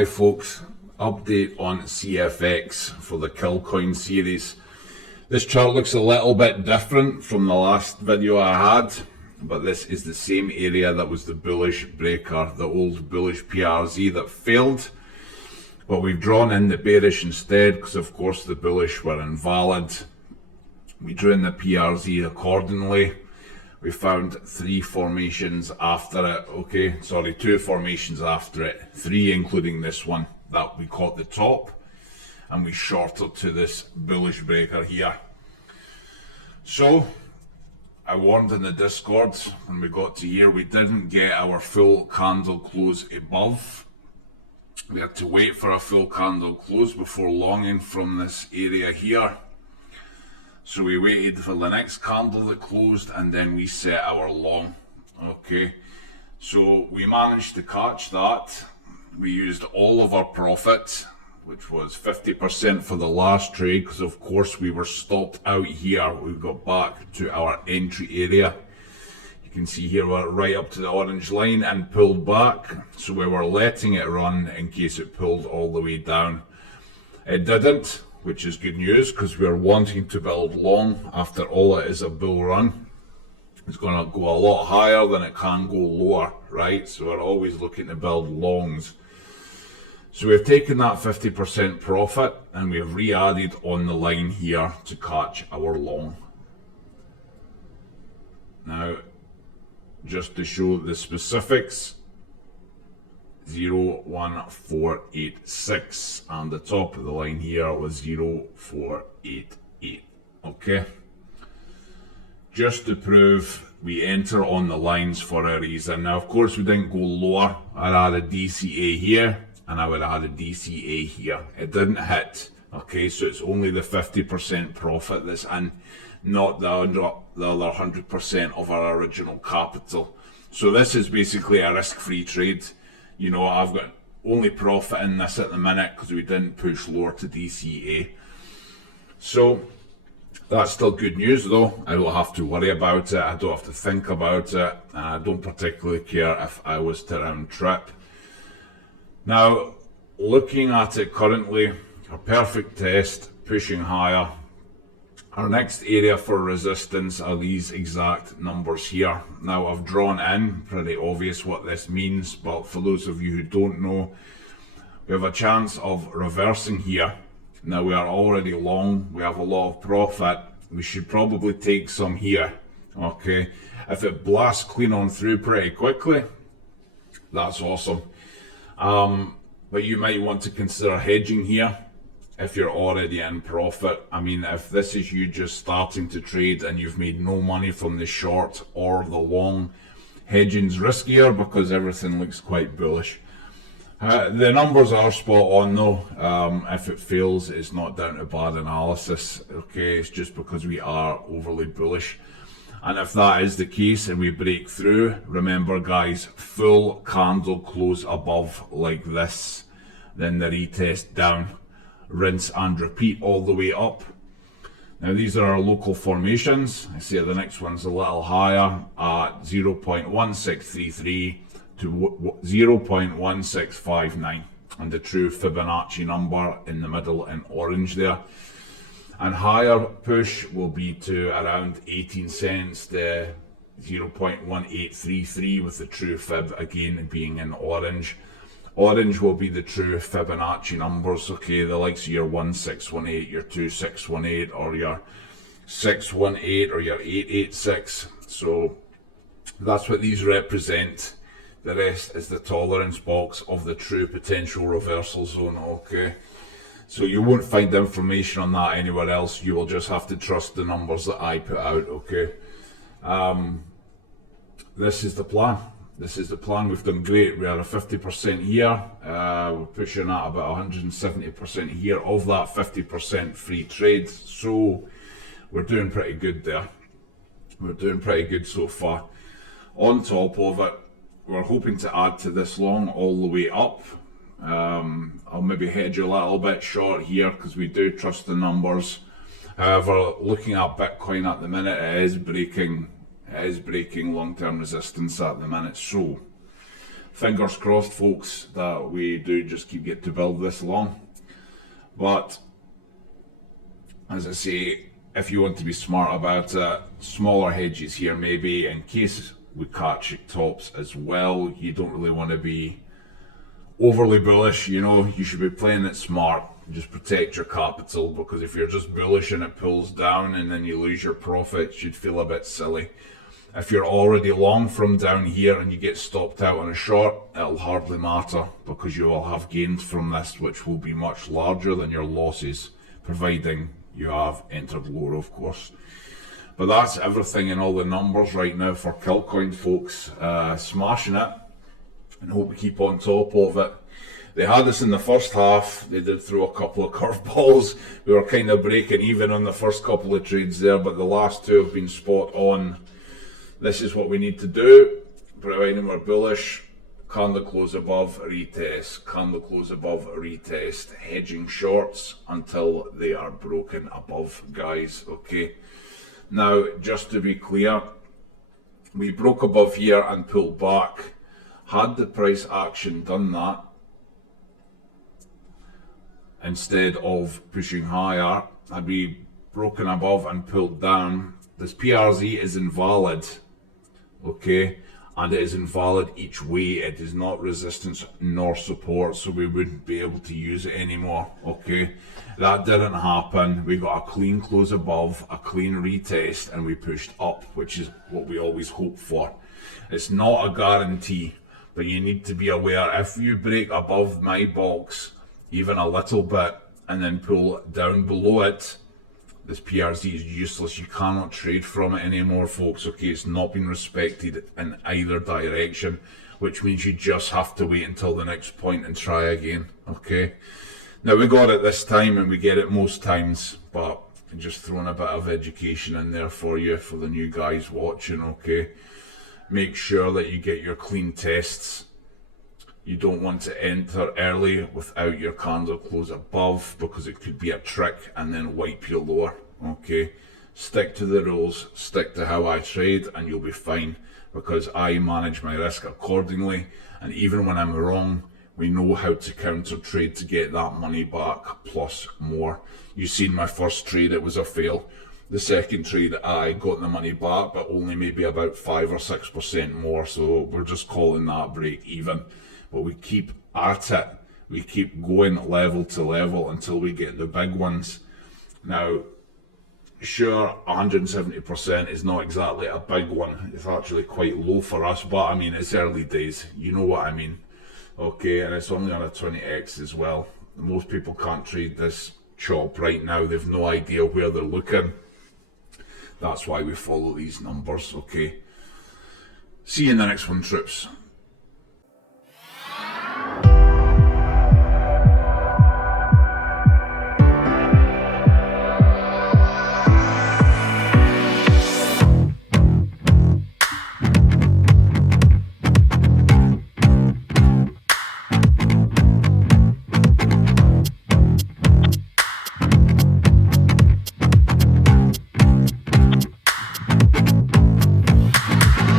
Hi folks, update on CFX for the Kill Coin series. This chart looks a little bit different from the last video I had, but this is the same area that was the bullish breaker, the old bullish PRZ that failed. But we've drawn in the bearish instead because of course the bullish were invalid. We drew in the PRZ accordingly. We found three formations after it, two formations after it, three including this one that we caught the top, and we shorted to this bullish breaker here. So I warned in the Discord when we got to here, we didn't get our full candle close above. We had to wait for a full candle close before longing from this area here. So we waited for the next candle that closed and then we set our long. Okay, so we managed to catch that. We used all of our profit, which was 50% for the last trade, because of course we were stopped out here. We got back to our entry area. You can see here we're right up to the orange line and pulled back. So we were letting it run in case it pulled all the way down. It didn't, which is good news because we're wanting to build long. After all, it is a bull run. It's going to go a lot higher than it can go lower, right? So we're always looking to build longs. So we've taken that 50% profit and we've re-added on the line here to catch our long. Now, just to show the specifics, 01486, and the top of the line here was 0488. Okay, just to prove we enter on the lines for a reason. Now of course we didn't go lower. I'd had a DCA here and I would have had a DCA here. It didn't hit. Okay, so it's only the 50% profit that's in, not the other 100% of our original capital. So this is basically a risk-free trade. You know, I've got only profit in this at the minute because we didn't push lower to DCA. So that's still good news though. I don't have to worry about it. I don't have to think about it. And I don't particularly care if I was to round trip. Now, looking at it currently, a perfect test, pushing higher. Our next area for resistance are these exact numbers here. Now I've drawn in, pretty obvious what this means, but for those of you who don't know, we have a chance of reversing here. Now we are already long, we have a lot of profit, we should probably take some here. Okay, if it blasts clean on through pretty quickly, that's awesome. But you might want to consider hedging here if you're already in profit. I mean, if this is you just starting to trade and you've made no money from the short or the long, hedging's riskier because everything looks quite bullish. The numbers are spot on though. If it fails, it's not down to bad analysis. Okay, it's just because we are overly bullish. And if that is the case and we break through, remember guys, full candle close above like this, then the retest down, rinse and repeat all the way up. Now these are our local formations. I see the next one's a little higher at 0.1633 to 0.1659, and the true Fibonacci number in the middle in orange there. And higher push will be to around 18 cents to 0.1833 with the true fib again being in orange. Orange will be the true Fibonacci numbers, okay, the likes of your 1618, your 2618, or your 618, or your 886. So that's what these represent. The rest is the tolerance box of the true potential reversal zone, okay. So you won't find information on that anywhere else. You will just have to trust the numbers that I put out, okay. This is the plan. This is the plan. We've done great. We are at 50% here. We're pushing at about 170% here of that 50% free trade. So we're doing pretty good there. We're doing pretty good so far. On top of it, we're hoping to add to this long all the way up. I'll maybe hedge a little bit short here because we do trust the numbers. However, looking at Bitcoin at the minute, it is breaking long-term resistance at the minute. So fingers crossed, folks, that we do just keep getting to build this along. But as I say, if you want to be smart about it, smaller hedges here maybe in case we catch tops as well. You don't really want to be overly bullish, you know, you should be playing it smart. Just protect your capital, because if you're just bullish and it pulls down and then you lose your profits, you'd feel a bit silly. If you're already long from down here and you get stopped out on a short, it'll hardly matter, because you will have gains from this which will be much larger than your losses, providing you have entered lower, of course. But that's everything in all the numbers right now for Kill Coin, folks. Smashing it, and hope we keep on top of it. They had us in the first half. They did throw a couple of curveballs. We were kind of breaking even on the first couple of trades there, but the last two have been spot on. This is what we need to do, providing we're bullish. Candle close above, retest. Candle close above, retest. Hedging shorts until they are broken above, guys. Okay. Now, just to be clear, we broke above here and pulled back. Had the price action done that, instead of pushing higher, had we broken above and pulled down, this PRZ is invalid, okay, and it is invalid each way. It is not resistance nor support, so we wouldn't be able to use it anymore, okay. That didn't happen. We got a clean close above, a clean retest, and we pushed up, which is what we always hope for. It's not a guarantee, but you need to be aware, if you break above my box even a little bit and then pull down below it, this PRZ is useless. You cannot trade from it anymore, folks, okay. It's not been respected in either direction, which means you just have to wait until the next point and try again, okay. Now, we got it this time, and we get it most times, but just throwing a bit of education in there for you, for the new guys watching, okay. Make sure that you get your clean tests. You don't want to enter early without your candle close above, because it could be a trick and then wipe you lower, okay. Stick to the rules, stick to how I trade, and you'll be fine, because I manage my risk accordingly, and even when I'm wrong, we know how to counter trade to get that money back plus more. You seen my first trade, it was a fail. The second trade, I got the money back, but only maybe about 5 or 6% more, so we're just calling that break even. But we keep at it, we keep going level to level until we get the big ones. Now, sure, 170% is not exactly a big one. It's actually quite low for us, but I mean, it's early days. You know what I mean. Okay, and it's only on a 20x as well. Most people can't trade this chop right now. They've no idea where they're looking. That's why we follow these numbers, okay. See you in the next one, troops.